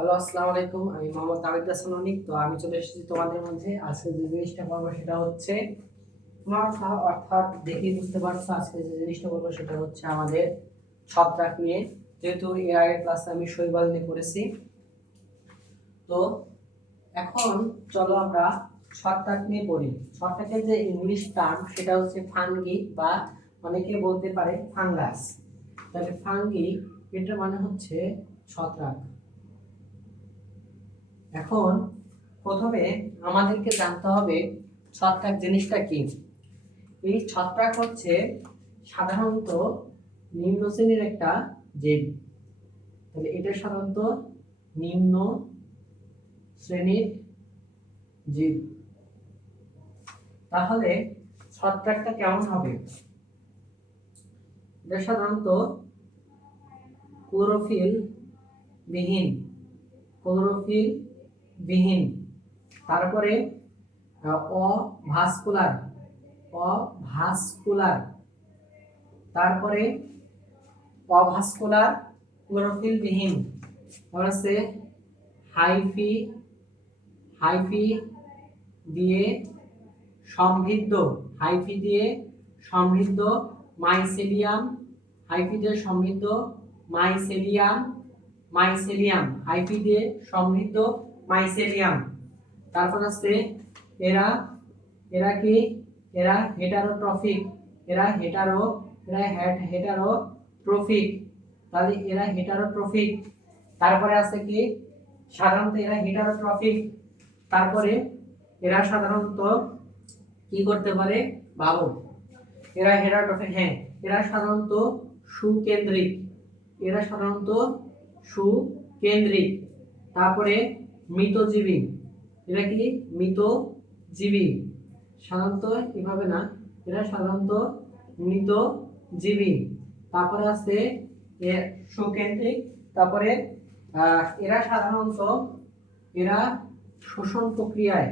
Hello, আসসালামু আলাইকুম। আমি মোহাম্মদ তাবিদ হাসান অনিক। তো আমি চলে এসেছি তোমাদের মধ্যে। আজকে যে জিনিসটা বলবো সেটা হচ্ছে অর্থাৎ দেখেই বুঝতে পারছো আজকে যে জিনিসটা বলবো সেটা হচ্ছে আমাদের ছত্রাক নিয়ে। যেহেতু এর আগের ক্লাসে আমি শৈবাল নিয়ে পড়েছি, তো এখন চলো আমরা ছত্রাক নিয়ে পড়ি। ছত্রাকের যে ইংলিশ টার্ম সেটা হচ্ছে ফাঙ্গি, বা অনেকে বলতে পারে ফাঙ্গাস। তাহলে ফাঙ্গি এটা মানে হচ্ছে ছত্রাক। এখন প্রথমে আমাদেরকে জানতে হবে ছত্রাক জিনিসটা কি। এই ছত্রাক হচ্ছে সাধারণত নিম্ন শ্রেণীর একটা জীব। তাহলে এটা সাধারণত নিম্ন শ্রেণীর জীব। তাহলে ছত্রাকটা কেমন হবে? এটা সাধারণত ক্লোরোফিল বিহীন, তারপরে অভাস্কুলার, তারপরে অভাস্কুলার ক্লোরোফিল বিহীন, আছে হাইফি দিয়ে সমৃদ্ধ, মাইসেলিয়াম, তারপর আছে এরা এরা কি এরা হেটারোট্রফিক, হেটারোট্রফিক। তাহলে এরা হেটারোট্রফিক। তারপরে আছে কি সাধারণত এরা হেটারোট্রফিক। তারপরে এরা সাধারণত কি করতে পারে ভালো, এরা হেটারোট্রফিক। হ্যাঁ, এরা সাধারণত সুকেন্দ্রিক। তারপরে মৃতজীবী, এরা কি মৃতজীবী, সাধারণত এভাবে না, এরা সাধারণত মৃতজীবী। তারপরে আছে সুকেন্দ্রিক। তারপরে এরা সাধারণত শোষণ প্রক্রিয়ায়,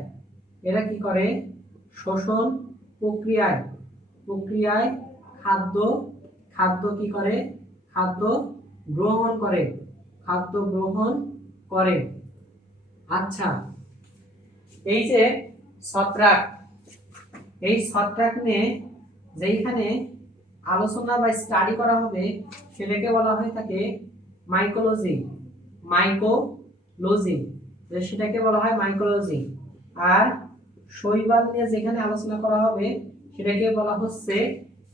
এরা কি করে শোষণ প্রক্রিয়ায় খাদ্য কি করে খাদ্য গ্রহণ করে। আচ্ছা, এই যে ছত্রাক, এই ছত্রাক নিয়ে যেখানে আলোচনা বা স্টাডি করা হবে সেটাকে বলা হয় থাকে মাইকোলজি। আর শৈবাল নিয়ে যেখানে আলোচনা করা হবে সেটাকে বলা হচ্ছে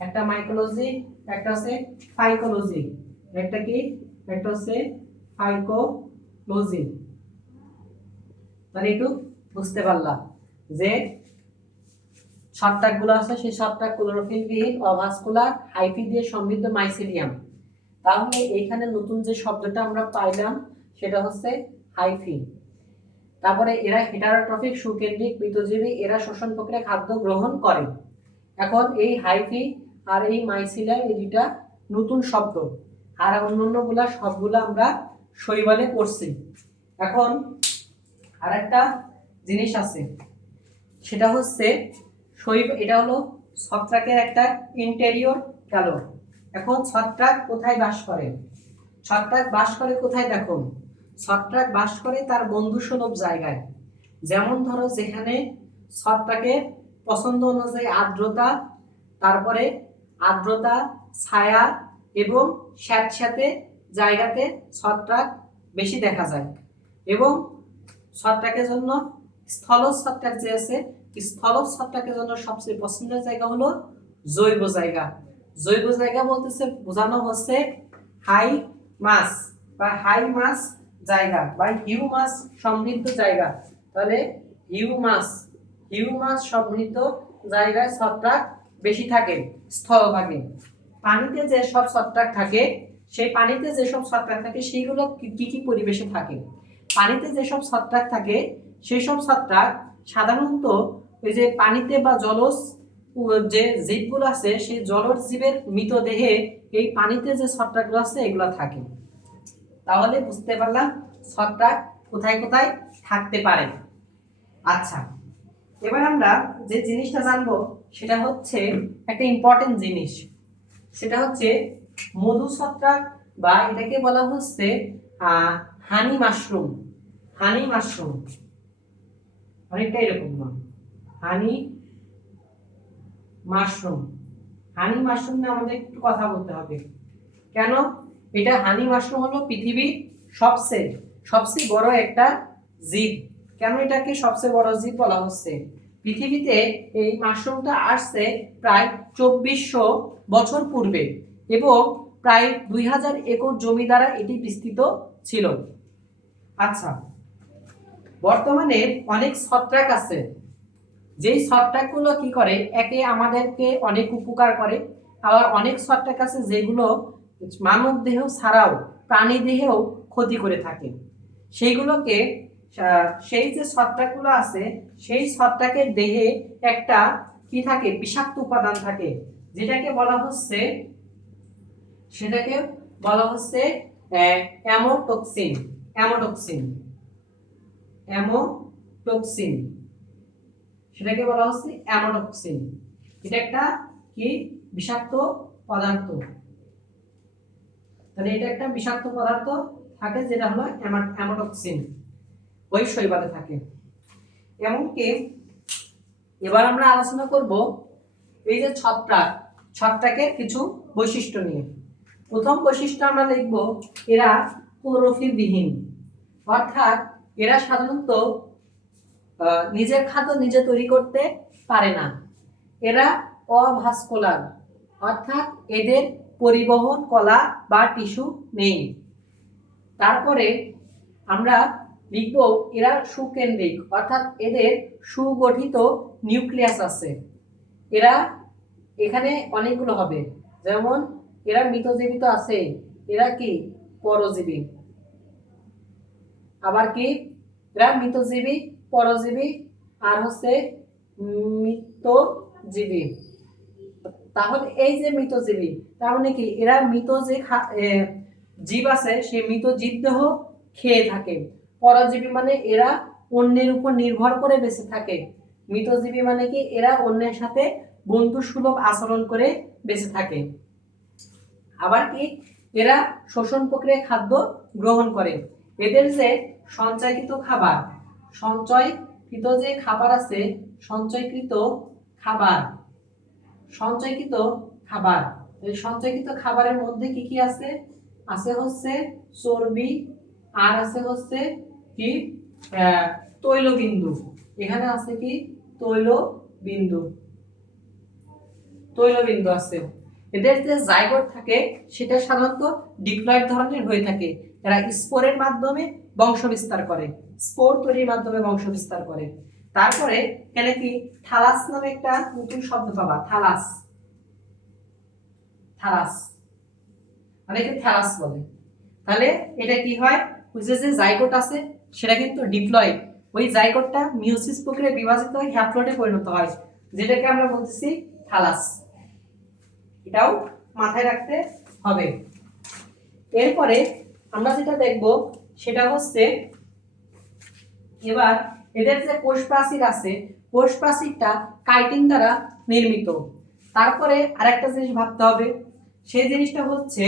একটা মাইকোলজি, একটা হচ্ছে ফাইকোলজি। একটা হচ্ছে ফাইকোলজি। তাহলে একটু বুঝতে পারলাম যে ছত্রাকগুলো আছে সেই ছত্রাক ক্লোরোফিল বিহীন, অভাস্কুলার, হাইফি দিয়ে সমৃদ্ধ, মাইসেলিয়াম। তাহলে এইখানে নতুন যে শব্দটা আমরা পাইলাম সেটা হচ্ছে হাইফি। তারপরে এরা হেটারোট্রফিক, সুকেন্দ্রিক, মৃতজীবী, এরা শোষণ প্রক্রিয়া খাদ্য গ্রহণ করে। এখন এই হাইফি আর এই মাইসিলিয়াম এই দুইটা নতুন শব্দ, আর অন্যান্যগুলা সবগুলো আমরা শৈবালে পড়ছি। এখন আরেকটা জিনিস আছে, সেটা হচ্ছে এটা হলো ছত্রাকের একটা ইন্টেরিয়র গেল। এখন ছত্রাক কোথায় বাস করে? দেখো, ছত্রাক বাস করে তার বন্ধুসুলভ জায়গায়। যেমন ধরো যেখানে ছত্রাকের পছন্দ অনুযায়ী তারপরে আর্দ্রতা, ছায়া এবং স্যাঁতস্যাঁতে জায়গাতে ছত্রাক বেশি দেখা যায়। এবং ছত্রাকের জন্য স্থলজ ছত্রাক যে আছে, স্থলজ ছত্রাকের জন্য সবচেয়ে পছন্দের জায়গা হলো জৈব জায়গা। জৈব জায়গা বলতেছে বোঝানো হচ্ছে হাই মাস জায়গা বা হিউমাস সমৃদ্ধ জায়গা। তাহলে হিউমাস সমৃদ্ধ জায়গায় ছত্রাক বেশি থাকে স্থলভাগে। পানিতে যে সব ছত্রাক থাকে, সেই পানিতে যেসব ছত্রাক থাকে সেইগুলো কি কি পরিবেশে থাকে? পানিতে যেসব ছত্রাক থাকে সেই সব ছত্রাক সাধারণত ওই যে পানিতে বা জলজ যে জীবগুলো আছে সেই জলজ জীবের মৃতদেহে এই পানিতে যে ছত্রাকগুলো আছে এগুলো থাকে। তাহলে বুঝতে পারলাম ছত্রাক কোথায় কোথায় থাকতে পারে। আচ্ছা, এবার আমরা যে জিনিসটা জানবো সেটা হচ্ছে একটা ইম্পর্টেন্ট জিনিস, সেটা হচ্ছে মধু ছত্রাক, বা এটাকে বলা হচ্ছে হানি মাশরুম, হানি মাশরুম অনেকটা এরকম না, হানি মাশরুম। হানি মাশরুম নিয়ে আমাদের একটু কথা বলতে হবে। কেন? এটা হানি মাশরুম হলো পৃথিবীর সবচেয়ে সবচেয়ে বড় একটা জীব। কেন এটাকে সবচেয়ে বড় জীব বলা হচ্ছে? পৃথিবীতে এই মাশরুমটা আসছে প্রায় 2400 বছর পূর্বে এবং প্রায় 2000 একর জমি দ্বারা এটি বিস্তৃত ছিল। আচ্ছা, বর্তমানে অনেক ছত্রাক আছে, যেই ছত্রাকগুলো কি করে, একে আমাদেরকে অনেক উপকার করে, আবার অনেক ছত্রাক আছে যেগুলো মানব দেহ ছাড়াও প্রাণী দেহেও ক্ষতি করে থাকে। সেইগুলোকে সেই যে ছত্রাকগুলো আছে সেই ছত্রাকের দেহে একটা কি থাকে, বিষাক্ত উপাদান থাকে, যেটাকে বলা হচ্ছে সেটাকে বলা হচ্ছে অ্যামোটক্সিন। অ্যামোটক্সিন, অ্যামোটক্সিন সেটাকে বলা হচ্ছে অ্যামোটক্সিন। এটা একটা কি বিষাক্ত পদার্থ। তাহলে এটা একটা বিষাক্ত পদার্থ থাকে যেটা হলো অ্যামোটক্সিন, ওই শৈবালে থাকে। এমনকি এবার আমরা আলোচনা করব এই যে ছত্রাক, ছত্রাকের কিছু বৈশিষ্ট্য নিয়ে। প্রথম বৈশিষ্ট্য আমরা লিখব, এরা ক্লোরোফিল বিহীন, অর্থাৎ এরা সাধারণত নিজের খাদ্য নিজে তৈরি করতে পারে না। এরা অভাস্কুলার, অর্থাৎ এদের পরিবহন কলা বা টিস্যু নেই। তারপরে আমরা লিখব এরা সুকেন্দ্রিক, অর্থাৎ এদের সুগঠিত নিউক্লিয়াস আছে। এরা এখানে অনেকগুলো হবে, যেমন এরা মৃতজীবী তো আছে, এরা কি পরজীবী, আবার কি এরা মৃতজীবী, পরজীবী আর হচ্ছে মৃতজীবী। তাহলে এই যে মৃতজীবী, তার মানে কি এরা মৃত যে জীব আছে সেই মৃত জীব দেহ খেয়ে থাকে। পরজীবী মানে এরা অন্যের উপর নির্ভর করে বেঁচে থাকে। মৃতজীবী মানে কি এরা অন্যের সাথে বন্ধু সুলভ আচরণ করে বেঁচে থাকে। আবার কি এরা শোষণ প্রক্রিয়ায় খাদ্য গ্রহণ করে। এদের যে সঞ্চয়কৃত খাবার, সঞ্চয়কৃত যে খাবার আছে, সঞ্চয়কৃত খাবার, সঞ্চয়কৃত খাবার, এই সঞ্চয়কৃত খাবারের মধ্যে কি কি আছে? আছে হচ্ছে চর্বি, আর আছে হচ্ছে কি তৈলবিন্দু। এখানে আছে কি তৈলবিন্দু, তৈলবিন্দু আছে। এদের যে জাইগোট থাকে সেটা সাধারণত ডিপ্লয়েড ধরনের হয়ে থাকে। এরা স্পোরের মাধ্যমে বংশ বিস্তার করে, স্পোর তৈরির মাধ্যমে বংশ বিস্তার করে। তারপরে এখানে কি থালাস নামে একটা নতুন শব্দ পাবা, থালাস, থালাস অনেকে থ্যালাস বলে। তাহলে এটা কি হয়, ওই যে জাইগোট আছে সেটা কিন্তু ডিপ্লয়েড, ওই জাইগোটটা মিয়োসিস প্রক্রিয়ায় বিভাজিত হয়ে হ্যাপ্লয়েডে পরিণত হয়, যেটাকে আমরা বলতেছি থালাস। এটাও মাথায় রাখতে হবে। এরপরে আমরা যেটা দেখব সেটা হচ্ছে এবার এদের যে কোষ প্রাচীর আছে, কোষ প্রাচীরটা কাইটিন দ্বারা নির্মিত। তারপরে আরেকটা জিনিস ভাবতে হবে, সেই জিনিসটা হচ্ছে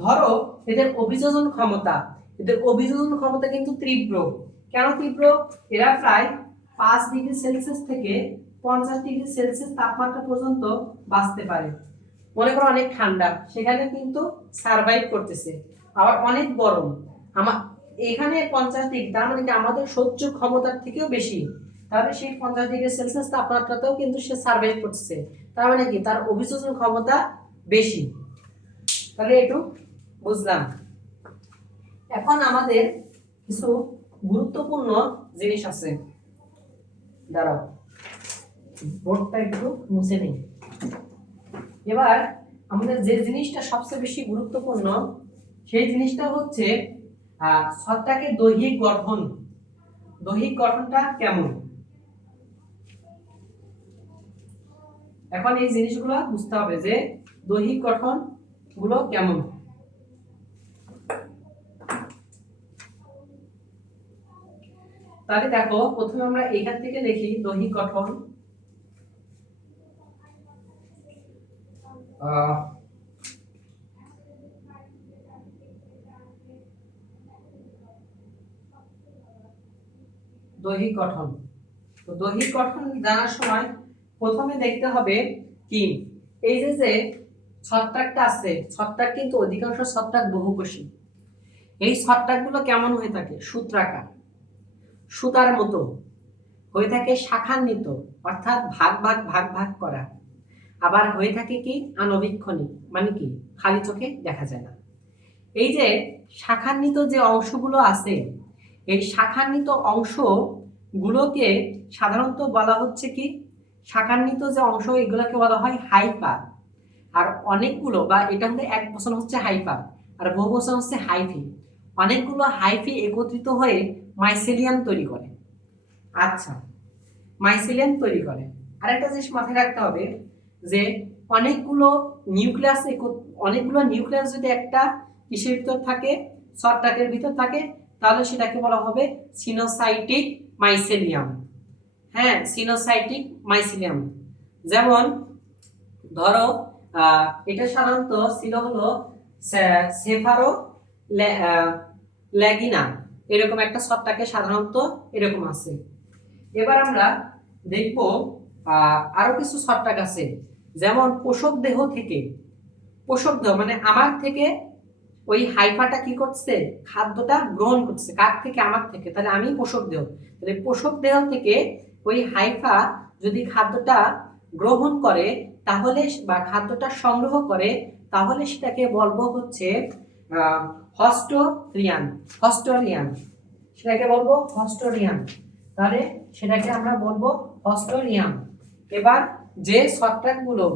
ধরো এদের অভিযোজন ক্ষমতা, এদের অভিযোজন ক্ষমতা কিন্তু তীব্র। কেন তীব্র? এরা প্রায় 5 ডিগ্রি সেলসিয়াস থেকে 50 ডিগ্রি সেলসিয়াস তাপমাত্রা পর্যন্ত বাঁচতে পারে। মনে করো অনেক ঠান্ডা, সেখানে কিন্তু সার্ভাইভ করতেছে। আবার অনেক গরম, এখানে 50 ডিগ্রি, তার মানে কি আমাদের সহ্য ক্ষমতার থেকেও বেশি। তাহলে সেই 50 ডিগ্রি সেলসিয়াস তাপমাত্রাতেও কিন্তু সে সার্ভাইভ করতেছে, তার মানে কি তার অভিযোজন ক্ষমতা বেশি। তাহলে একটু বুঝলাম। এখন আমাদের কিছু গুরুত্বপূর্ণ জিনিস আছে, দাঁড়াও বোর্ডটা একটু মুছে নেই। এবার আমাদের যে জিনিসটা সবচেয়ে বেশি গুরুত্বপূর্ণ সেই জিনিসটা হচ্ছে ছত্রাকের দৈহিক গঠন। দৈহিক গঠনটা কেমন, এখন এই জিনিসগুলো বুঝতে হবে যে দৈহিক গঠন গুলো কেমন। তাহলে দেখো প্রথমে আমরা এখান থেকে লিখি দৈহিক গঠন। দৈহিক গঠন। তো দৈহিক গঠন জানার সময় প্রথমে দেখতে হবে কি, এই যে ছত্রাকটা আছে, ছত্রাক কিন্তু অধিকাংশ ছত্রাক বহুকোষী। এই ছত্রাকগুলো কেমন হয়ে থাকে? সূত্রাকার, সুতার মতো হয়ে থাকে, শাখান্বিত অর্থাৎ ভাগ ভাগ ভাগ ভাগ করা। আবার হয়ে থাকে কি আনবীক্ষণিক, মানে কি খালি চোখে দেখা যায় না। এই যে শাখান্বিত যে অংশগুলো আছে, এই শাখান্বিত অংশগুলোকে সাধারণত বলা হচ্ছে কি, শাখান্বিত যে অংশ এগুলোকে বলা হয় হাইফা। আর অনেকগুলো, বা এটা হচ্ছে এক বচন হচ্ছে হাইফা আর বহু বচন হচ্ছে হাইফি, অনেকগুলো হাইফি একত্রিত হয়ে মাইসেলিয়াম তৈরি করে। আচ্ছা, মাইসেলিয়াম তৈরি করে। আরেকটা জিনিস মাথায় রাখতে হবে যে অনেকগুলো নিউক্লিয়াস যদি একটা কিসের ভিতর থাকে, ছত্রাকের ভিতর থাকে, তাহলে সেটাকে বলা হবে সিনোসাইটিক মাইসেলিয়াম। হ্যাঁ, সিনোসাইটিক মাইসেলিয়াম। যেমন ধরো এটা সাধারণত ছিল হলো সেফারো ল্যাগিনা, এরকম একটা ছত্রাকে সাধারণত এরকম আছে। এবার আমরা দেখব আরো কিছু ছত্রাক আছে, যেমন পোষক দেহ থেকে, পোষক দেহ মানে আমার থেকে ওই হাইফাটা কি করছে, খাদ্যটা গ্রহণ করছে। কার থেকে? আমার থেকে। তাহলে আমি পোষক দেহ। তাহলে পোষক দেহ থেকে ওই হাইফা যদি খাদ্যটা গ্রহণ করে, তাহলে বা খাদ্যটা সংগ্রহ করে, তাহলে সেটাকে বলবো হচ্ছে হস্টোরিয়ান। হস্টোরিয়ান, সেটাকে বলবো হস্টোরিয়ান। তাহলে সেটাকে আমরা বলবো হস্টোরিয়াম। এবার যে ছত্রাকগুলো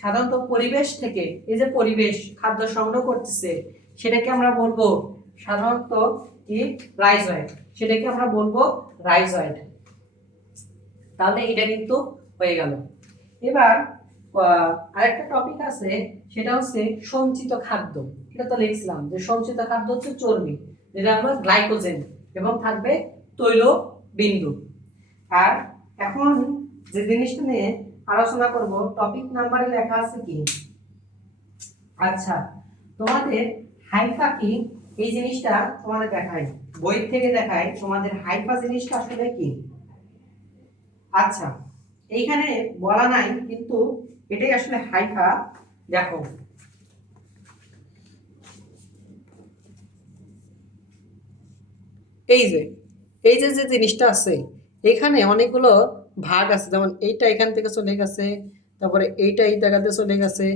সাধারণত পরিবেশ থেকে, এই যে পরিবেশ খাদ্য সংগ্রহ করতেছে, সেটাকে আমরা বলবো সাধারণত কি রাইজয়েড, সেটাকে আমরা বলবো রাইজয়েড। তাহলে এটা কিন্তু হয়ে গেল। এবার আরেকটা টপিক আছে, সেটা হচ্ছে সঞ্চিত খাদ্য। এটা তো লিখছিলাম যে সঞ্চিত খাদ্য হচ্ছে চর্বি, যেটা আমরা গ্লাইকোজেন, এবং থাকবে তৈল বিন্দু। আর এখন যে জিনিসটা নিয়ে আলোচনা করব, টপিক নাম্বারে লেখা আছে কি, আচ্ছা তোমাদের হাইফা কি, এই জিনিসটা তোমাদের দেখাই, বই থেকে দেখাই তোমাদের হাইফা জিনিসটা আসলে কি। আচ্ছা, এইখানে বলা নাই কিন্তু এটাই আসলে হাইফা। দেখো এই যে যে জিনিসটা আছে, এখানে অনেকগুলো ভাগ আছে, যেমন এইটা এখান থেকে চলে গেছে, তারপরে এইটা এই জায়গাতে চলে গেছে,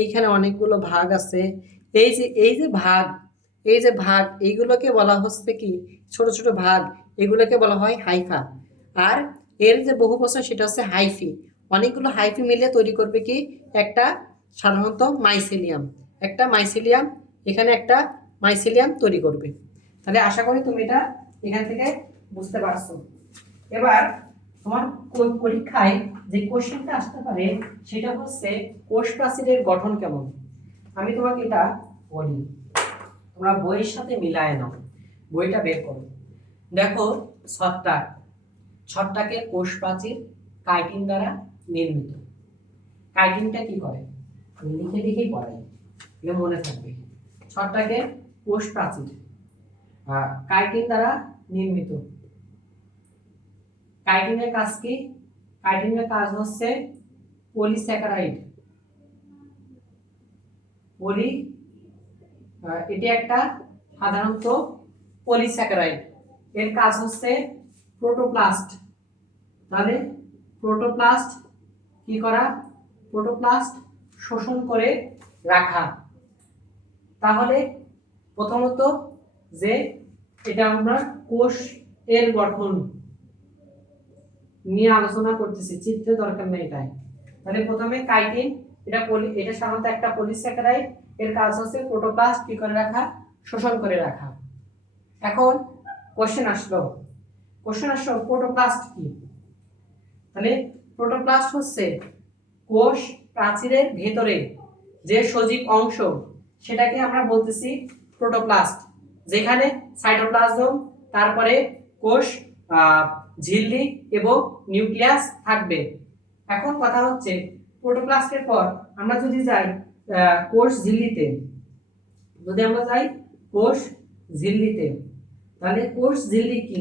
এইখানে অনেকগুলো ভাগ আছে। এই যে ভাগ এইগুলোকে বলা হচ্ছে কি, ছোট ছোট ভাগ, এগুলোকে বলা হয় হাইফা। আর এর যে বহুবচন সেটা হচ্ছে হাইফি। অনেকগুলো হাইফি মিলে তৈরি করবে কি একটা সাধারণত মাইসেলিয়াম, একটা মাইসেলিয়াম, এখানে একটা মাইসেলিয়াম তৈরি করবে। তাহলে আশা করি তুমি এটা এখান থেকে বুঝতে পারছো। এবার তোমার পরীক্ষায় যে কোশ্চেনটা আসতে পারে সেটা হচ্ছে কোষ প্রাচীরের গঠন কেমন। আমি তোমাকে এটা বলি, তোমরা বইয়ের সাথে মিলায় নাও, বইটা বের করো। দেখো ছত্রাকের কোষ প্রাচীর কাইটিন দ্বারা নির্মিত। কাইটিনটা কি করে লিখে লিখেই পড়াই, এটা মনে থাকবে। ছত্রাকের কোষ প্রাচীর কাইটিন দ্বারা নির্মিত। কাইটিনের কাজ কি? কাইটিনের কাজ হচ্ছে পলিস্যাকারাইড। এটি একটা সাধারণত পলিস্যাকারাইড। এর কাজ হচ্ছে প্রোটোপ্লাস্ট। তাহলে প্রোটোপ্লাস্ট কি করা? প্রোটোপ্লাস্ট শোষণ করে রাখা। তাহলে প্রথমত যে এটা আমরা কোষ এর গঠন নিয়ে আলোচনা করতেছি, চিত্রে দরকার নেই এটাই। তাহলে প্রথমে কাইটিন, এটা সাধারণত একটা পলিস্যাকারাইড, এর কাজ হচ্ছে প্রোটোপ্লাস্ট কি করে রাখা, শোষণ করে রাখা। এখন কোশ্চেন আসলো প্রোটোপ্লাস্ট কি। তাহলে প্রোটোপ্লাস্ট হচ্ছে কোষ প্রাচীরের ভেতরে যে সজীব অংশ, সেটাকে আমরা বলতেছি প্রোটোপ্লাস্ট, যেখানে সাইটোপ্লাজম, তারপরে কোষ ঝিল্লি এবং নিউক্লিয়াস থাকবে। এখন কথা হচ্ছে প্রোটোপ্লাস্টের পর আমরা যদি যাই কোষ ঝিল্লিতে, তাহলে কোষ ঝিল্লি কি?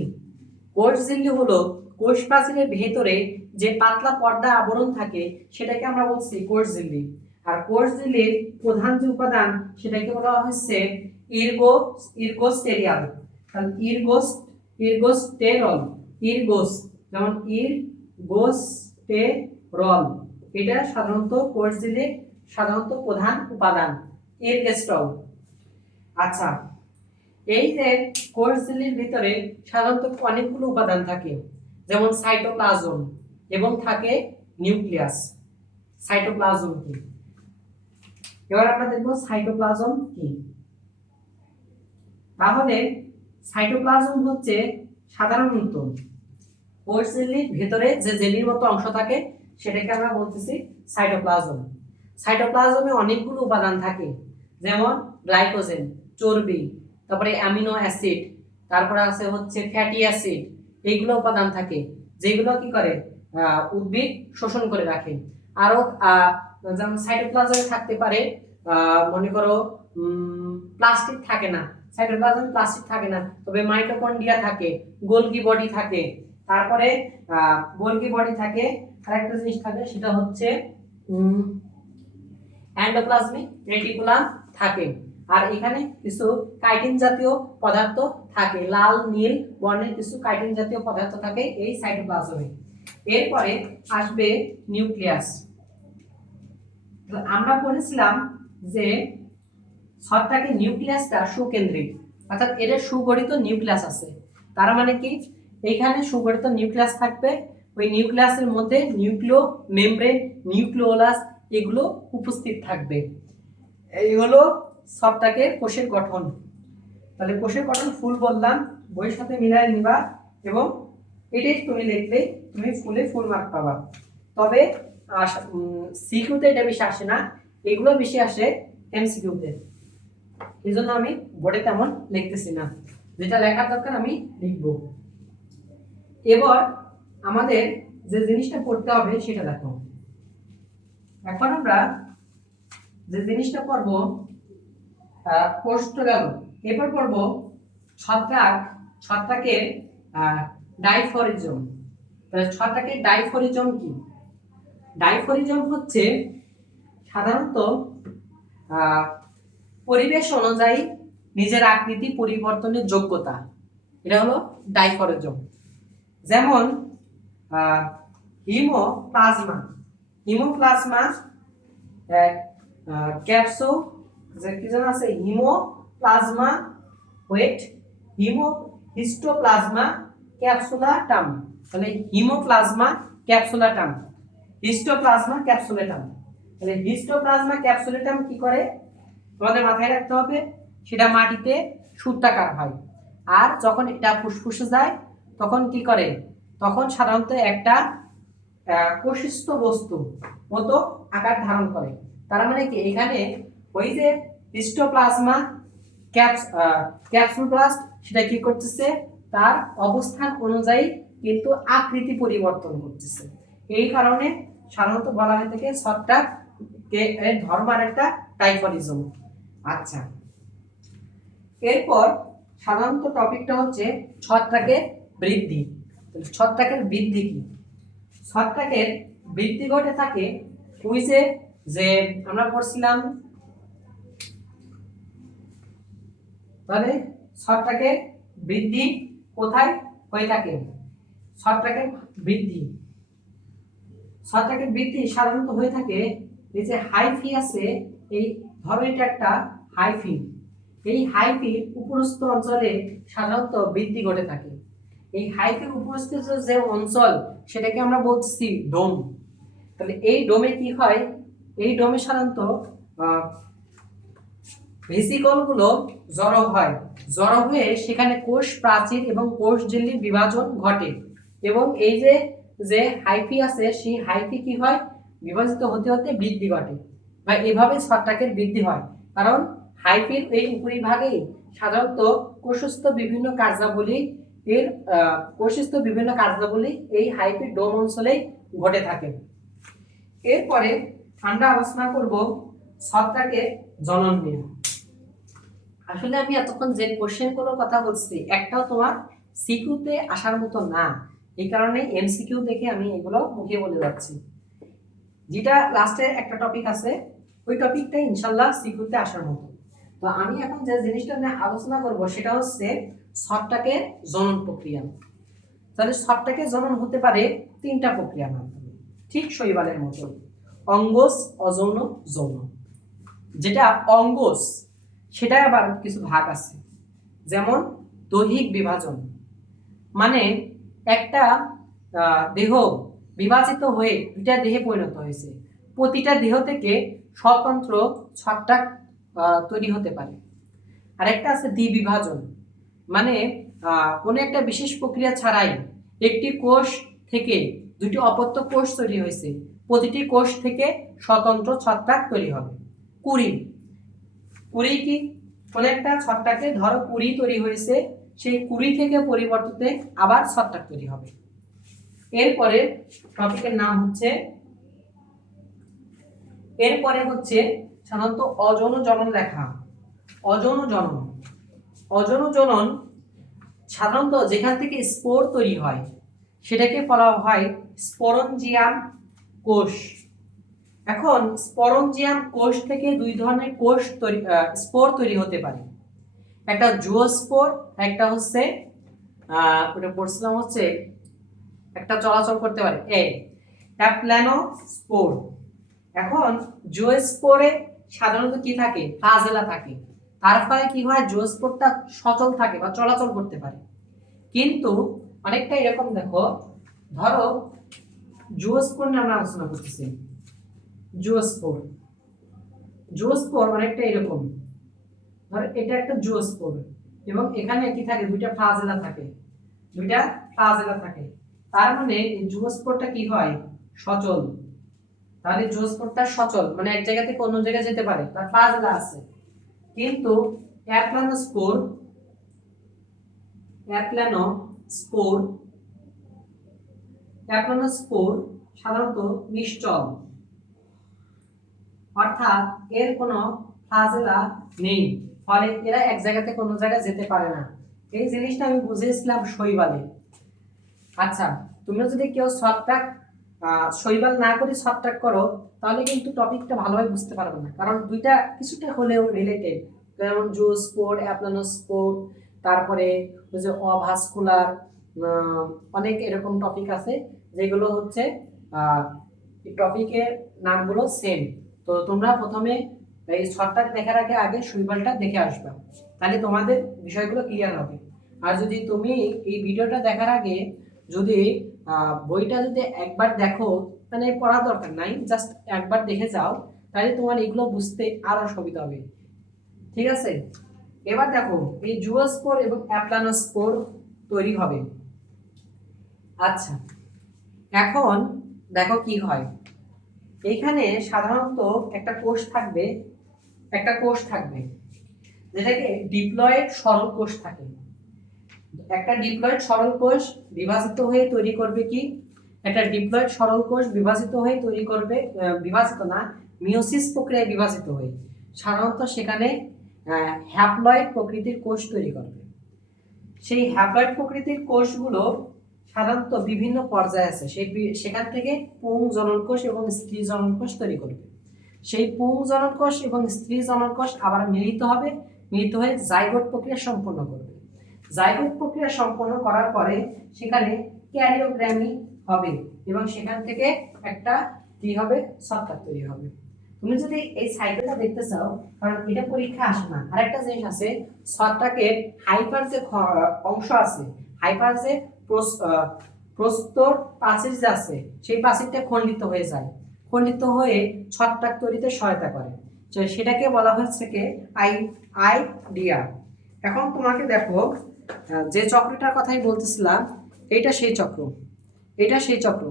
কোষ ঝিল্লি হলো কোষ প্রাচীরের ভেতরে যে পাতলা পর্দা আবরণ থাকে সেটাকে আমরা বলছি কোষ ঝিল্লি। আর কোষ ঝিল্লির প্রধান যে উপাদান সেটাকে বলা হচ্ছে ইরগোস্টেরিয়াল। তাহলে ইরগোস্টেরল, যেমন ইরগোস্টেরল, এটা সাধারণত কোষ ঝিল্লির সাধারণত প্রধান উপাদান ইরগেস্টল। আচ্ছা, এই যে কোষ ঝিল্লির ভিতরে সাধারণত অনেকগুলো উপাদান থাকে, যেমন সাইটোপ্লাজম এবং থাকে নিউক্লিয়াস। সাইটোপ্লাজম কি? এবার আমরা দেখব সাইটোপ্লাজম কি। তাহলে সাইটোপ্লাজম হচ্ছে সাধারণত কোষ ঝিল্লির ভেতরে যে জেলির মতো অংশ থাকে সেটাকে আমরা বলতেছি সাইটোপ্লাজম। সাইটোপ্লাজমে অনেকগুলো উপাদান থাকে, যেমন গ্লাইকোজেন, চর্বি, তারপরে অ্যামিনো অ্যাসিড, তারপরে আছে হচ্ছে ফ্যাটি অ্যাসিড। এইগুলো উপাদান থাকে যেগুলো কি করে উদ্ভিদ শোষণ করে রাখে। আরো যেমন সাইটোপ্লাজমে থাকতে পারে মনে করো প্লাস্টিক থাকে না, সাইটোপ্লাজমে প্লাস্টিক থাকে না, তবে মাইটোকন্ড্রিয়া থাকে, গোলগি বডি থাকে, তারপরে গোলগি বডি থাকে, আরেকটা জিনিস থাকে সেটা হচ্ছে এন্ডোপ্লাজমিক রেটিকুলাম থাকে। আর এখানে কিছু কাইটিন জাতীয় পদার্থ থাকে, লাল নীল বর্ণের কিছু কাইটিন জাতীয় পদার্থ থাকে এই সাইটোপ্লাজমে। এরপরে আসবে নিউক্লিয়াস। আমরা বলেছিলাম যে ছত্রাকের নিউক্লিয়াসটা সুকেন্দ্রিক, অর্থাৎ এর সুগঠিত নিউক্লিয়াস আছে। তার মানে কি, এইখানে সুগঠিত নিউক্লিয়াস থাকবে, ওই নিউক্লিয়াসের মধ্যে নিউক্লিও মেমব্রেন, নিউক্লিওলাস এগুলো উপস্থিত থাকবে। এই হলো ছত্রাকের কোষের গঠন। তাহলে কোষের গঠন ফুল বললাম, বইয়ের সাথে মিলাই নিবা এবং এটাই তুমি লিখলে তুমি ফুলে ফুল মার্ক পাবা। তবে সিকিউতে এটা বেশি আসে না, এগুলো বেশি আসে এমসিকিউতে। এই জন্য আমি বোর্ডে তেমন লিখতেছি না, যেটা লেখার দরকার আমি লিখবো। এবার আমাদের যে জিনিসটা পড়তে হবে সেটা দেখো। এখন আমরা যে জিনিসটা পড়বো কোষ্ঠ গেল, এরপর পড়বো ছত্রাকের ডাইফরিজম। তাহলে ছত্রাকের ডাইফরিজম কি? ডাইফরিজম হচ্ছে সাধারণত পরিবেশ অনুযায়ী নিজের আকৃতি পরিবর্তনের যোগ্যতা, এটা হলো ডাইফরিজম। যেমন হিমোপ্লাজমা ক্যাপসো যে কি যেন আছে, হিমোপ্লাজমা ওয়েট, হিস্টোপ্লাজমা ক্যাপসুলাটাম। তাহলে হিমোপ্লাজমা ক্যাপসুলাটাম, হিস্টোপ্লাজমা ক্যাপসুলেটাম। তাহলে হিস্টোপ্লাজমা ক্যাপসুলেটাম কি করে তোমাদের মাথায় রাখতে হবে, সেটা মাটিতে সূত্রাকার হয়। আর যখন এটা ফুসফুসে যায় তখন কি করে, তখন সাধারণত একটা কোষস্থ বস্তু মতো আকার ধারণ করে। তার মানে কি, এখানে ওই যে হিস্টোপ্লাজমা ক্যাপসুলপ্লাস্ট সেটা কি করতেছে, তার অবস্থান অনুযায়ী কিন্তু আকৃতি পরিবর্তন করতেছে। এই কারণে সাধারণত বলা হয়ে থাকে ছত্রাক ধর্মের একটা ডাইফরিজম। আচ্ছা, এরপর সাধারণত টপিকটা হচ্ছে ছত্রাকের বৃদ্ধি। ছত্রাকের বৃদ্ধি কি? ছত্রাকের বৃদ্ধি ঘটে থাকে কুইজে যে আমরা পড়ছিলাম, তাহলে ছত্রাকের বৃদ্ধি কোথায় হয়ে থাকে? ছত্রাকের বৃদ্ধি সাধারণত হয়ে থাকে এই যে হাইফি আছে, এই ধরো এটা একটা হাইফি, এই হাইফির উপরস্থ অঞ্চলে সাধারণত বৃদ্ধি ঘটে থাকে। এই হাইফির উপরস্থ যে অঞ্চল সেটাকে আমরা বলছি ডোম। তাহলে এই ডোমে কি হয়, এই ডোমে সাধারণত ভেসিকল গুলো জড়ো হয়, জড়ো হয়ে সেখানে কোষ প্রাচীর এবং কোষ ঝিল্লির বিভাজন ঘটে। এবং এই যে হাইফি আছে সেই হাইফি কি হয়, বিভাজিত হতে হতে বৃদ্ধি ঘটে, বা এভাবে ছত্রাকের বৃদ্ধি হয়। কারণ হাইফির এই উপরিভাগেই সাধারণত কোষস্থ বিভিন্ন কার্যাবলী এই হাইফির ডোম অঞ্চলেই ঘটে থাকে। এরপরে আমরা আলোচনা করব ছত্রাকের জনন নিয়ে। আসলে আমি এতক্ষণ যে কোশ্চেনগুলোর কথা বলছি একটাও তোমার সিকিউতে আসার মতো না, এই কারণে এমসিকিউ দেখে আমি এগুলো মুখে বলে যাচ্ছি। যেটা লাস্টে একটা টপিক আছে ওই টপিকটা ইনশাল্লাহ সিকিউতে আসার মতো। তো আমি এখন যে জিনিসটা নিয়ে আলোচনা করব সেটা হচ্ছে ছত্রাকের জনন প্রক্রিয়া। তাহলে ছত্রাকের জনন হতে পারে তিনটা প্রক্রিয়ার মাধ্যমে, ঠিক শৈবালের মতো, অঙ্গজ, অযৌন, যৌন। যেটা অঙ্গজ সেটা আবার কিছু ভাগ আছে, যেমন দৈহিক বিভাজন, মানে একটা দেহ বিভাজিত হয়ে দুইটা দেহে পরিণত হয়েছে, প্রতিটা দেহ থেকে স্বতন্ত্র ছত্রাক তৈরি হতে পারে। আর একটা আছে দ্বিবিভাজন, মানে কোনো একটা বিশেষ প্রক্রিয়া ছাড়াই একটি কোষ থেকে দুটি অপত্য কোষ তৈরি হয়েছে, প্রতিটি কোষ থেকে স্বতন্ত্র ছত্রাক তৈরি হবে। কুড়ি, কুড়ি কি, কোনো একটা ছত্রাকে ধরো কুড়ি তৈরি হয়েছে, সেই কুড়ি থেকে পরিবর্তিত আবার ছত্রাক তৈরি হবে। এরপরে টপিকের নাম হচ্ছে, এরপরে হচ্ছে সাধারণত অযৌন জনন লেখা। অযৌন জনন, অযৌন জনন সাধারণত যেখান থেকে স্পোর তৈরি হয় সেটাকে বলা হয় স্পোরঞ্জিয়াম কোষ। এখন স্পোরঞ্জিয়াম কোষ থেকে দুই ধরনের কোষ তৈরি, স্পোর তৈরি হতে পারে, একটা জুওস্পোর, একটা হচ্ছে ওটা পড়ছিলাম হচ্ছে একটা চলাচল করতে পারে অ্যাপ্ল্যানোস্পোর। এখন জুওস্পোরে সাধারণত কি থাকে, ফ্লাজেলা থাকে, তার ফলে কি হয় জুওস্পোরটা সচল থাকে বা চলাচল করতে পারে। কিন্তু অনেকটা এরকম দেখো, ধরো জুওস্পোর নিয়ে আমরা আলোচনা করতেছি, জুওস্পোর, জুওস্পোর অনেকটা এরকম, ধরো এটা একটা জুওস্পোর এবং এখানে কি থাকে, দুইটা ফ্লাজেলা থাকে, দুইটা ফ্লাজেলা থাকে, তার মানে এই জুওস্পোরটা কি হয়, সচল। তাহলে জুওস্পোরটা সচল মানে এক জায়গা থেকে অন্য জায়গায় যেতে পারে, তার ফ্লাজেলা আছে। কিন্তু অ্যাপ্ল্যানোস্পোর, অ্যাপ্ল্যানোস্পোর, অ্যাপ্ল্যানোস্পোর সাধারণত নিশ্চল, অর্থাৎ এর কোনো ফ্লাজেলা নেই, ফলে এরা এক জায়গা থেকে অন্য জায়গায় যেতে পারে না। এই জিনিসটা আমি বুঝিয়েছিলাম শৈবালে। আচ্ছা, তোমরা যদি কেউ ছত্রাক শৈবাল না করে ছত্রাক করো তাহলে কিন্তু টপিকটা ভালোভাবে বুঝতে পারবে না, কারণ দুইটা কিছুটা হলেও রিলেটেড, যেমন জুওস্পোর, অ্যাপ্ল্যানোস্পোর, তারপরে ওই যে অভাস্কুলার, অনেক এরকম টপিক আছে যেগুলো হচ্ছে টপিকের নামগুলো সেম। তো তোমরা প্রথমে এই ছত্রাক দেখার আগে আগে শৈবালটা দেখে আসবে, তাহলে তোমাদের বিষয়গুলো ক্লিয়ার হবে। আর যদি তুমি এই ভিডিওটা দেখার আগে যদি বইটা যদি একবার দেখো, মানে পড়ার দরকার নাই, জাস্ট একবার দেখে যাও, তাহলে তোমার এগুলো বুঝতে আরো সুবিধা হবে। ঠিক আছে, এবার দেখো এই জুওস্পোর এবং অ্যাপ্ল্যানোস্পোর তৈরি হবে। আচ্ছা, এখন দেখো কি হয়, এইখানে সাধারণত একটা কোষ থাকবে, একটা কোষ থাকবে যেটাকে ডিপ্লয়েড সরল কোষ থাকে। একটা ডিপ্লয়েড সরল কোষ বিভাজিত হয়ে তৈরি করবে কি, একটা ডিপ্লয়েড সরল কোষ বিভাজিত হয়ে তৈরি করবে, বিভাজিত না, মিওসিস প্রক্রিয়ায় বিভাজিত হয়ে সাধারণত সেখানে হ্যাপ্লয়েড প্রকৃতির কোষ তৈরি করবে। সেই হ্যাপ্লয়েড প্রকৃতির কোষগুলো সাধারণত বিভিন্ন পর্যায়ে আছে, সেখান থেকে পুং জনন কোষ এবং স্ত্রী জনন কোষ তৈরি করবে। সেই পুং জনন কোষ এবং স্ত্রী জনন কোষ আবার মিলিত হবে, মিলিত হয়ে জাইগোট প্রক্রিয়া সম্পন্ন করবে। জাইগোট প্রক্রিয়া সম্পন্ন করার পরে সেখানে ক্যারিওগ্রামি হবে এবং সেখান থেকে একটা কি হবে, ছত্রাক তৈরি হবে। তুমি যদি এই সাইকেলটা দেখতে চাও, কারণ এটা পরীক্ষা আসে না, আরেকটা জিনিস আছে, ছত্রাকের হাইপার যে অংশ আছে, হাইপার যে প্রস্তর প্রাচীর যে আছে, সেই প্রাচীরটা খণ্ডিত হয়ে যায়, খণ্ডিত হয়ে ছত্রাক তৈরিতে সহায়তা করে, সেটাকে বলা হচ্ছে কি আইডিয়া। এখন তোমাকে দেখো যে চক্রটার কথাই বলতেছিলাম, এটা সেই চক্র, এটা সেই চক্র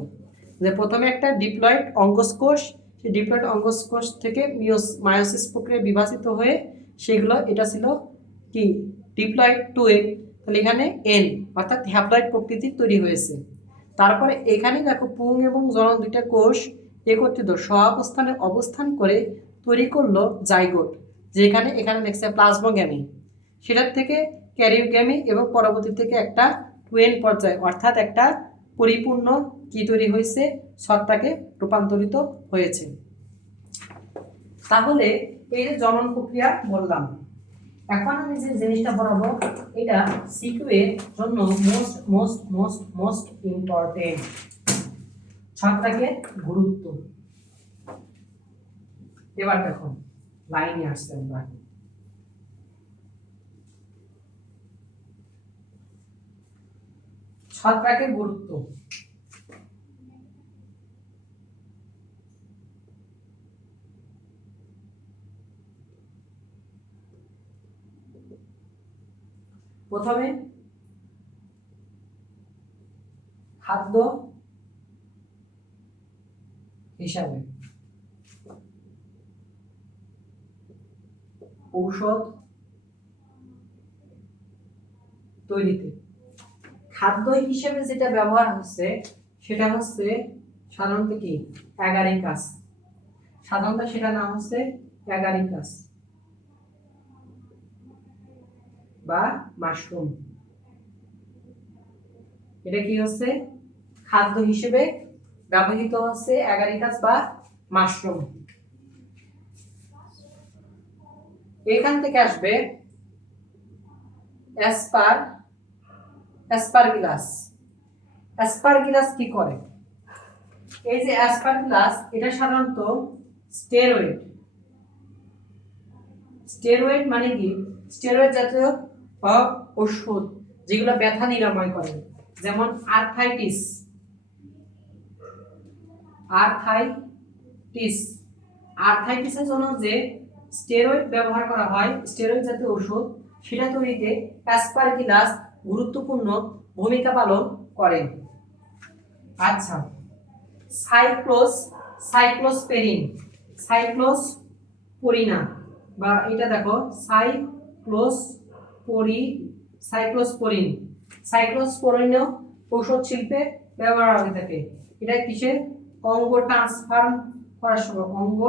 যে প্রথমে একটা ডিপ্লয়েড অঙ্গজ কোষ, সেই ডিপ্লয়েড অঙ্গজ কোষ থেকে মায়োসিস প্রক্রিয়া বিভাজিত হয়ে সেগুলো, এটা ছিল কি ডিপ্লয়েড টু এন, তাহলে এখানে এন অর্থাৎ হ্যাপ্লয়েড প্রকৃতির তৈরি হয়েছে। তারপরে এখানে দেখো পুং এবং জনন দুইটা কোষ একত্রিত সহাবস্থানে অবস্থান করে তৈরি করলো জাইগোট, যেখানে এখানে দেখছে প্লাজমোগ্যামি, সেটার থেকে ক্যারিওগ্যামি এবং পরবর্তী থেকে একটা টুয়েন পর্যায়ে, অর্থাৎ একটা পরিপূর্ণ কি তৈরি হয়েছে, ছত্রাকে রূপান্তরিত হয়েছে। তাহলে এই যে জনন প্রক্রিয়া বললাম, এখন আমি যে জিনিসটা পড়াবো এটা সিকিউ এর জন্য most most most most important, ছত্রাকের গুরুত্ব। এবার দেখো লাইনে আসছে, আমরা ছত্রাকের গুরুত্ব। প্রথমে খাদ্য হিসাবে, ঔষধ তৈরিতে খাদ্য হিসেবে যেটা ব্যবহার হচ্ছে সেটা হচ্ছে সাধারণত কি অ্যাগারিকাস, সাধারণত সেটা নাম হচ্ছে অ্যাগারিকাস বা মাশরুম। এটা কি হচ্ছে খাদ্য হিসেবে ব্যবহৃত হচ্ছে অ্যাগারিকাস বা মাশরুম। এখান থেকে আসবে অ্যাসপারগিলাস। অ্যাসপারগিলাস কি করে? এই যে অ্যাসপারগিলাস এটা সাধারণত স্টেরয়েড। স্টেরয়েড মানে কি? স্টেরয়েড জাতীয় ওষুধ যেগুলো ব্যথা নিরাময় করে, যেমন আর্থাইটিস। আর্থাইটিসের জন্য যে স্টেরয়েড ব্যবহার করা হয়, স্টেরয়েড জাতীয় ওষুধ, সেটা তৈরিতে অ্যাসপারগিলাস গুরুত্বপূর্ণ ভূমিকা পালন করে। আচ্ছা, সাইক্লোস্পোরিনা বা এটা দেখো সাইক্লোস্পোরিন ঔষধ শিল্পে ব্যবহার হয়ে থাকে। এটা কিসের? অঙ্গ ট্রান্সফার করার সময়, অঙ্গ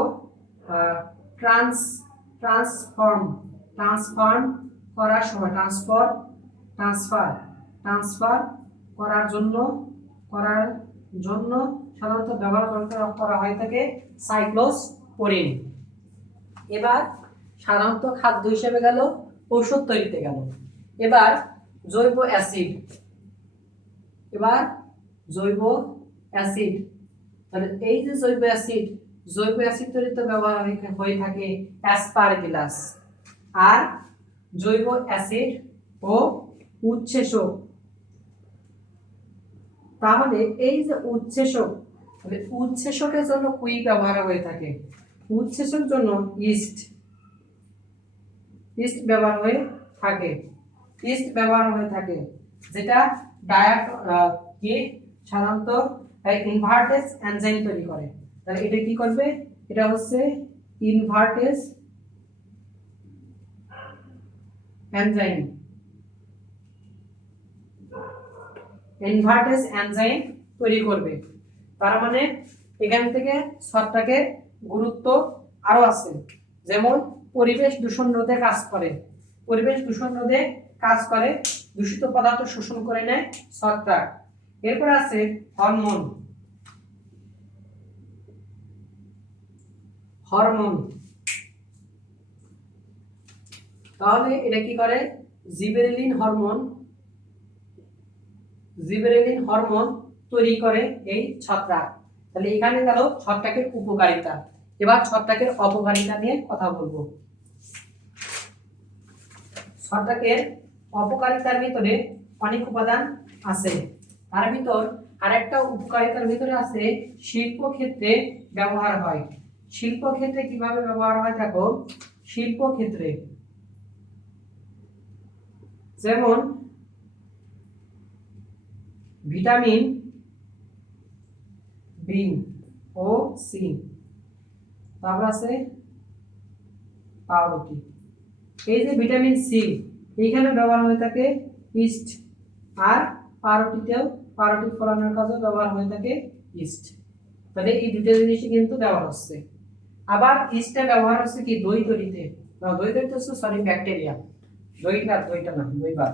ট্রান্সফার করার জন্য সাধারণত ব্যবহার করা হয়ে থাকে সাইক্লোস্পোরিন। এবার সাধারণত খাদ্য হিসেবে গেল, ঔষধ তৈরিতে গেল। এবার জৈব অ্যাসিড। তাহলে এই যে জৈব অ্যাসিড তৈরিতে ব্যবহার হয়ে থাকে অ্যাসপারগিলাস। আর জৈব অ্যাসিড ও উৎসেচক। তাহলে এই যে উৎসেচকের জন্য কি ব্যবহার হয়ে থাকে? উৎসেচক জন্য ইস্ট ব্যবহার হয়ে থাকে, যেটা সাধারণত ইনভার্টেজ এনজাইম তৈরি করে। তাহলে এটা কি করবে? এটা হচ্ছে ইনভার্টেজ এনজাইম তৈরি করবে। তার মানে এখান থেকে ছত্রাকের গুরুত্ব আরো আছে, যেমন পরিবেশ দূষণ রোধে কাজ করে, দূষিত পদার্থ শোষণ করে নেয় ছত্রাক। এরপর আছে হরমোন। তাহলে এটা কি করে? জিবেরেলিন হরমোন তৈরি করে এই ছত্রাক। তাহলে এখানে গেল ছত্রাকের উপকারিতা। এবার ছত্রাকের অপকারিতা নিয়ে কথা বলবো। ছত্রাকের অপকারিতার ভিতরে অনেক উপাদান আছে, তার ভিতর আরেকটা উপকারিতার ভিতরে আছে শিল্প ক্ষেত্রে ব্যবহার হয়। শিল্প ক্ষেত্রে কিভাবে ব্যবহার হয় দেখো। শিল্প ক্ষেত্রে যেমন ভিটামিন বি ও সি, তারপর আছে পাউরুটি। এই যে ভিটামিন সি এইখানে ব্যবহার হয়ে থাকে ইস্ট, আর পাউরুটি ফলানোর কাজে ব্যবহার হয়ে থাকে ইস্ট। তাহলে এই দুটো জিনিসই কিন্তু ব্যবহার হচ্ছে। আবার ইস্টটা ব্যবহার হচ্ছে কি দই তৈরিতে, ব্যাকটেরিয়া, দইটা না, দইবার।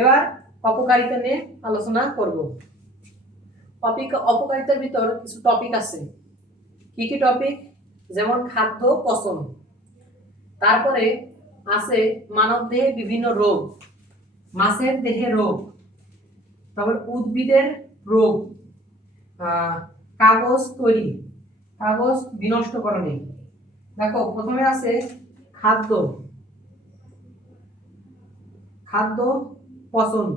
এবার অপকারিতা নিয়ে আলোচনা করব। অপকারিতার ভিতর কিছু টপিক আছে। কি কি টপিক? যেমন খাদ্য পচন, তারপরে আছে মানব দেহে বিভিন্ন রোগ, মাছের দেহে রোগ, তারপর উদ্ভিদের রোগ, কাগজ তৈরি, কাগজ বিনষ্টকরণে। দেখো প্রথমে আছে খাদ্য, খাদ্য পচন।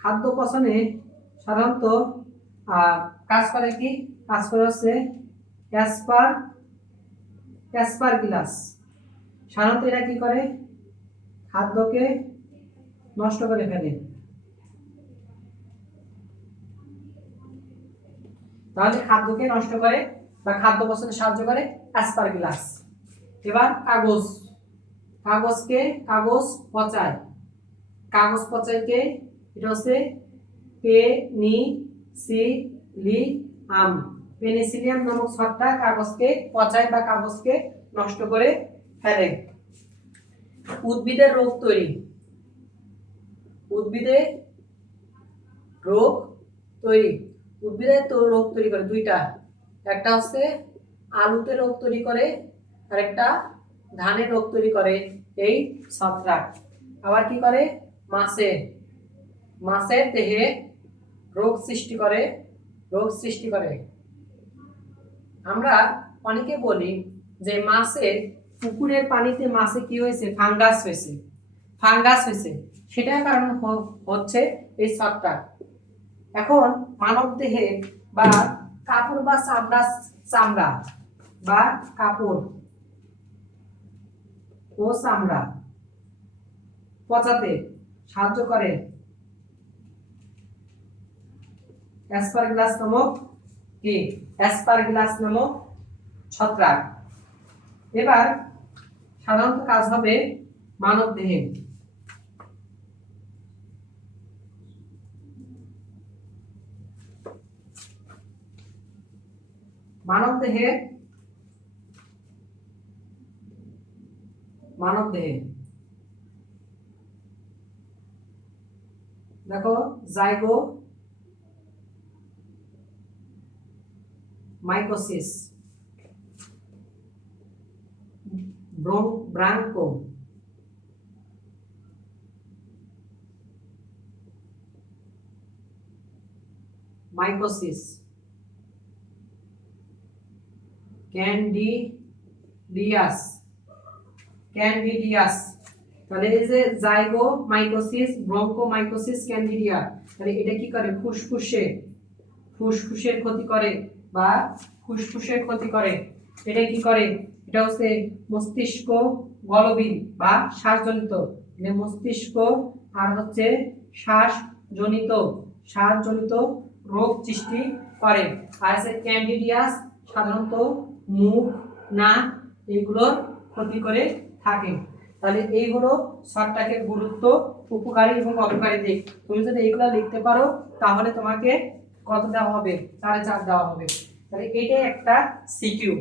খাদ্য পচনে সাধারণত কাজ করে কি? কাজ করে হচ্ছে অ্যাসপারগিলাস। সাধারণত এরা কি করে? খাদ্যকে নষ্ট করে ফেলে। তাহলে খাদ্যকে নষ্ট করে বা খাদ্য পচনে সাহায্য করে অ্যাসপারগিলাস। এবার কাগজ, কাগজ পচায়। কাগজ পচায় কে? এটা হচ্ছে পেনিসিলিয়াম। পেনিসিলিয়াম নামক ছত্রাক কাগজকে পচায় বা কাগজকে নষ্ট করে ফেলে। উদ্ভিদের রোগ তৈরি, উদ্ভিদে রোগ তৈরি। উদ্ভিদের রোগ তৈরি করে দুইটা, একটা হচ্ছে আলুতে রোগ তৈরি করে আর একটা ধানে রোগ তৈরি করে এই ছত্রাক। আবার কি করে? মাছের দেহে রোগ সৃষ্টি করে, আমরা অনেকে বলি যে মাছের পুকুরের পানিতে মাছে কি হয়েছে? ফাঙ্গাস হয়েছে। সেটার কারণ হচ্ছে এই ছত্রাক। এখন মানব দেহে বা কাপড় বা চামড়া বা কাপড় ও চামড়া পচাতে সাহায্য করে অ্যাসপারগিলাস নামক ছত্রাক। এবার সাধারণত কাজ হবে মানব দেহে। মানব দেহে দেখো জাইগোমাইকোসিস, ব্রঙ্কোমাইকোসিস, ক্যান্ডিডিয়াস। তাহলে এই যে জাইগোমাইকোসিস, ব্রঙ্কোমাইকোসিস, ক্যান্ডিডিয়া, তাহলে এটা কি করে? ফুসফুসের ক্ষতি করে বা ফুসফুসের ক্ষতি করে। এটা কি করে? এটা হচ্ছে মস্তিষ্ক গলবিল বা শ্বাসজনিত, মস্তিষ্ক আর হচ্ছে শ্বাসজনিত রোগ সৃষ্টি করে। আর আছে ক্যান্ডিডিয়াস, সাধারণত মুখ, নাক এগুলোর ক্ষতি করে থাকে। তাহলে এই হলো ছত্রাকের গুরুত্ব, উপকারী এবং অপকারী দিক। তুমি যদি এইগুলো লিখতে পারো তাহলে তোমাকে কত দেওয়া হবে? 4.5 দেওয়া হবে। তাহলে এইটাই একটা সিকিউ।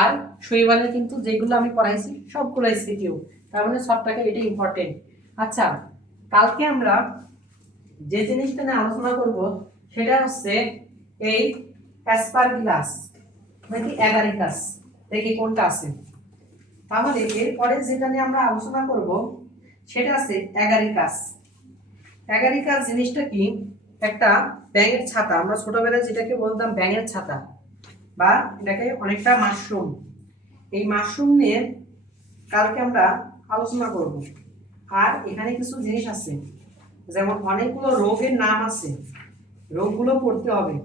আর শৈবালের কিন্তু যেগুলো আমি পড়াইছি সবগুলোই সিকিউ, তার মানে ছত্রাকে এটা ইম্পর্টেন্ট। আচ্ছা, কালকে আমরা যে জিনিসটা নিয়ে আলোচনা করব সেটা হচ্ছে এই অ্যাসপারগিলাস নাকি অ্যাগারিকাস। দেখি কোনটা আছে। তাহলে এরপরে যেটা নিয়ে আমরা আলোচনা করব সেটা আছে অ্যাগারিকাস। অ্যাগারিকাস জিনিসটা কি? একটা ব্যাঙের ছাতা। আমরা ছোটবেলায় যেটাকে বলতাম ব্যাঙের ছাতা, বা এটাকে অনেকটা মাশরুম। এই মাশরুম নিয়ে কালকে আমরা আলোচনা করব। আর এখানে কিছু জিনিস আছে, যেমন অনেকগুলো রোগের নাম আছে, রোগগুলো পড়তে হবে,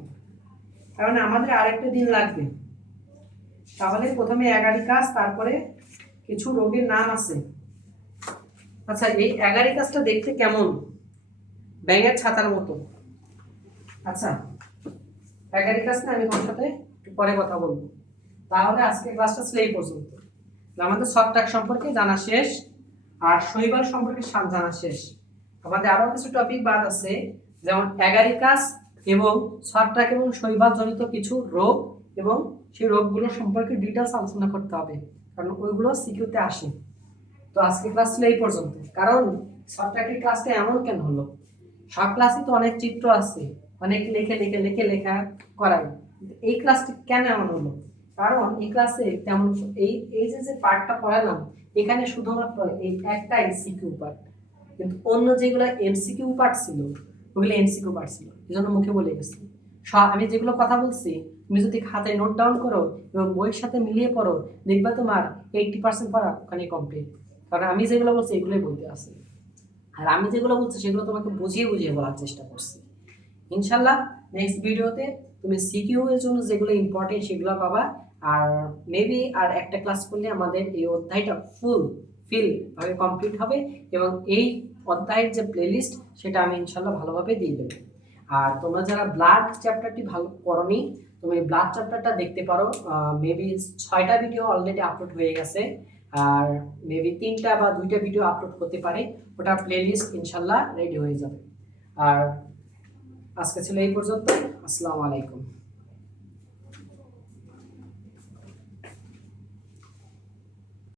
কারণ আমাদের আরেকটা দিন লাগবে। তাহলে প্রথমে অ্যাগারিকাস, তারপরে কিছু রোগের নাম আছে। আচ্ছা, এই অ্যাগারিকাসটা দেখতে কেমন? ব্যাঙের ছাতার মতো। আচ্ছা, অ্যাগারিকাস না আমি তোমার সাথে পরে কথা বলবো। তাহলে আজকে ক্লাসটা ছিল এই পর্যন্ত। আমাদের ছত্রাক সম্পর্কে জানা শেষ আর শৈবাল সম্পর্কে জানা শেষ। আমাদের আরো কিছু টপিক বাদ আছে, যেমন অ্যাগারিকাস এবং ছত্রাক এবং শৈবাল জনিত কিছু রোগ, এবং সেই রোগগুলো সম্পর্কে ডিটেলস আলোচনা করতে হবে, কারণ ওইগুলো সিকিউতে আসে। তো আজকে ক্লাস ছিল এই পর্যন্ত। কারণ ছত্রাকের ক্লাসটা এমন কেন হলো? সব ক্লাসে তো অনেক চিত্র আছে, অনেক লেখা করাই। এই ক্লাসটি কেন এমন হলো? কারণ এই ক্লাসে তেমন এই এই যে পার্টটা পড়ালাম, এখানে শুধুমাত্র এই একটা এমসিকিউ পার্ট, কিন্তু অন্য যেগুলো এমসিকিউ পার্ট ছিল ওগুলো এমসিকিউ পার্ট ছিল, এই জন্য মুখে বলে গেছি। আমি যেগুলো কথা বলছি তুমি যদি খাতায় নোট ডাউন করো এবং বইয়ের সাথে মিলিয়ে পড়ো, দেখবা তোমার 80% পড়া ওখানে কমপ্লিট। কারণ আমি যেগুলো বলছি এগুলোই বলতে আছে, আর আমি যেগুলো বলছি সেগুলো তোমাকে বুঝিয়ে বুঝিয়ে বলার চেষ্টা করছি। ইনশাল্লাহ নেক্সট ভিডিওতে তুমি সিকিউ এর জন্য যেগুলো ইম্পর্টেন্ট সেগুলো পাবা। আর মেবি আর একটা ক্লাস করলে আমাদের এই অধ্যায়টা ফিল ভাবে কমপ্লিট হবে, এবং এই অধ্যায়ের যে প্লেলিস্ট সেটা আমি ইনশাল্লাহ ভালোভাবে দিয়ে দেবো। আর তোমরা যারা ব্লাড চ্যাপ্টারটি ভালো করনি, তুমি ব্লাড চ্যাপ্টারটা দেখতে পারো। মেবি 6টা ভিডিও অলরেডি আপলোড হয়ে গেছে, আর মেবি 3টা বা 2টা ভিডিও আপলোড হতে পারে। ওটা প্লেলিস্ট ইনশাল্লাহ রেডি হয়ে যাবে। আর আজকে ছিল এই পর্যন্ত। আসসালামু আলাইকুম।